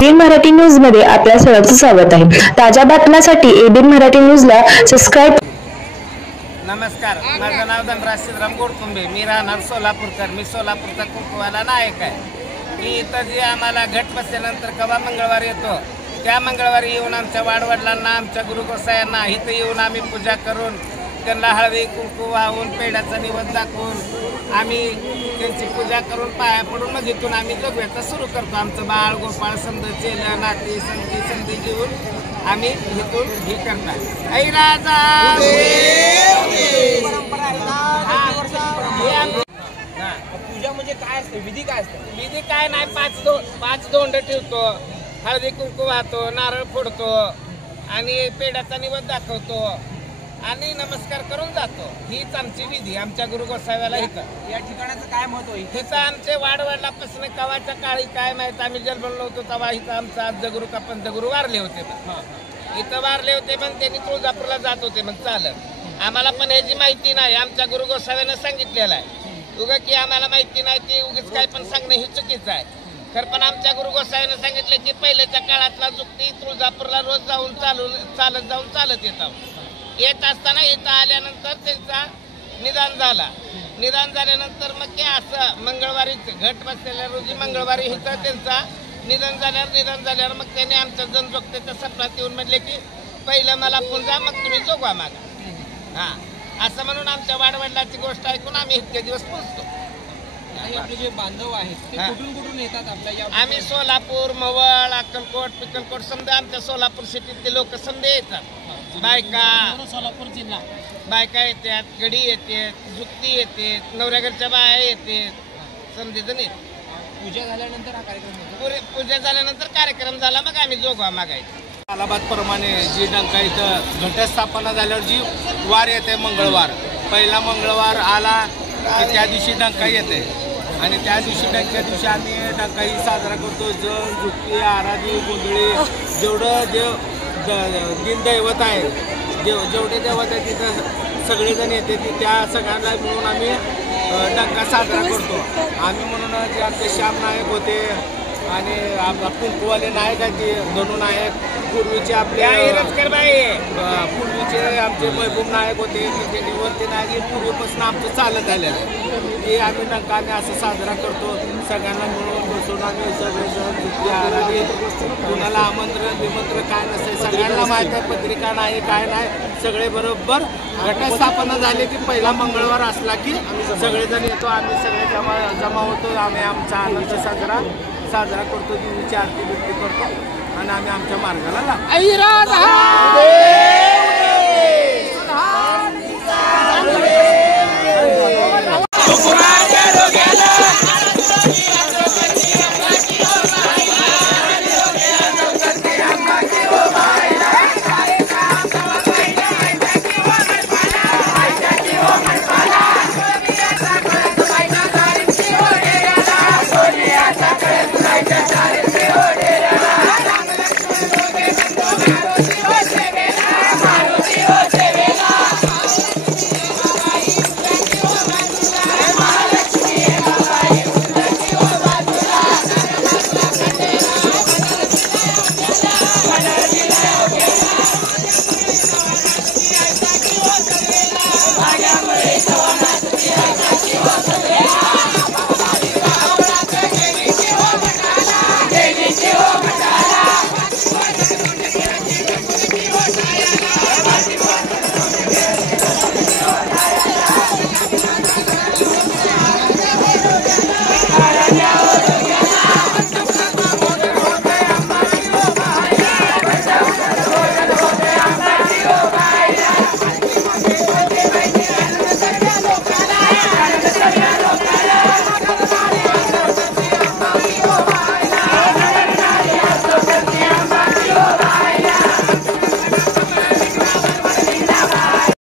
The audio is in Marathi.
एबीएन मराठी न्यूज मध्ये आपल्या सर्वांचं स्वागत आहे। ताज्या बातम्यांसाठी एबीएन मराठी न्यूजला सबस्क्राइब। नमस्कार, माझं नाव धनराज सिद्धराम गोडकुंबे, मी राहणार सोलापूरकर। मी सोलापूरचा कुंकूवाला नायक आहे। मी इथं जे आम्हाला घट बसल्यानंतर कवा मंगळवार येतो त्या मंगळवारी येऊन आमच्या वाडवडिलांना, आमच्या गुरुगोसायांना इथं येऊन आम्ही पूजा करून त्यांना हळदी कुंकू वाहून पेढ्याचा निवेद दाखवून आम्ही त्यांची पूजा करून पाया पडून मग इथून आम्ही जगव्याचं सुरू करतो। आमचं बाळ गोपाळ समद चेला नाती संधी घेऊन आम्ही इथून हे करतात। ऐ राजा पूजा म्हणजे काय असते, विधी काय असते? विधी काय नाही, पाच दोंड ठेवतो, हळदी कुंकू वाहतो, नारळ फोडतो आणि पेढ्याचा निवेद दाखवतो आणि नमस्कार करून जातो। हीच आमची विधी आमच्या गुरुगोसाव्याला इथं। या ठिकाणाचं काय महत्व आहे? हिचं आमचे वाडवडिलापासून कवाच्या काळी काय माहित, आम्ही जन्मलो होतो तेव्हा इथं आमचा आजगुरु का पंतगुरु वारले होते। इथं वारले होते पण त्यांनी तुळजापूरला जात होते मग चालत। आम्हाला पण ह्याची माहिती नाही, आमच्या गुरुगोसाव्यानं सांगितलेलं आहे। उगा की आम्हाला माहिती नाही ती उगीच काय पण सांगणं हे चुकीचं आहे। खरं पण आमच्या गुरुगोसाव्यानं सांगितलं की पहिल्याच्या काळातला जुक्ती तुळजापूरला रोज जाऊन चालत येत असताना इथं आल्यानंतर त्यांचा निदान झाला। निदान झाल्यानंतर मग ते असं मंगळवारी घट बसलेल्या रोजी मंगळवारी इथं त्यांचा निधन झाल्यावर मग त्याने आमच्या जनजोगत्याच्या सपनात येऊन म्हटले की पहिलं मला पुंजा मग तुम्ही जोगवा मागा। असं म्हणून आमच्या वाडवडिलाची गोष्ट ऐकून आम्ही इतके दिवस पोचतो। आपले जे बांधव आहेत ते कुठून येतात आपल्या? आम्ही सोलापूर, मवळ, अक्कलकोट, पिकलकोट समजा आमच्या सोलापूर सिटीतले लोक समजा येतात। बायका, सोलापूर जिल्हा बायका येतात, गडी येते, जुक्ती येते, नवऱ्याघरच्या बाया येते, समजेजण येते। पूजा झाल्यानंतर हा कार्यक्रम होतो। पूजा झाल्यानंतर कार्यक्रम झाला मग आम्ही जोगवा मागायचो। अलाहाबाद प्रमाणे जी डंका इथं घटस्थापना झाल्यावर जी वार येते मंगळवार, पहिला मंगळवार आला की त्या दिवशी डंका येते आणि त्या दिवशी डंक्या दिवशी आम्ही डंकाही साजरा करतो। जण जुक्ती, आराधी, गोंधळी, जेवढं दिनदैवत आहे, जेवढे दैवत आहे तिथं सगळेजण येते ती त्या सगळ्यांना मिळून आम्ही डंका साजरा करतो। आम्ही म्हणून जे आमचे श्याम नायक होते आणि कुंकूवाले नायक आहेत ते धनु नायक, पूर्वीचे आपले पूर्वीचे आमचे महबूब नायक होते, तिथे निवृत्ती नायक, हे पूर्वीपासून आमचं चालत आलेलं आहे। हे आम्ही डंकाने असं साजरा करतो। सगळ्यांना मिळून बसून आम्ही सगळेजण जुक्ती, आराधी, कुणाला आमंत्रण बिमंत्रण काय नसते, सगळ्यांना माहीत आहे, पत्रिका नाही काय नाही, सगळे बरोबर घटस्थापना झाली की पहिला मंगळवार असला की सगळेजण येतो, आम्ही सगळे जमा होतो, आम्ही आमचा आनंद साजरा करतो, देवीची आरती बिरती करतो आणि आम्ही आमच्या मार्गाला लागतो।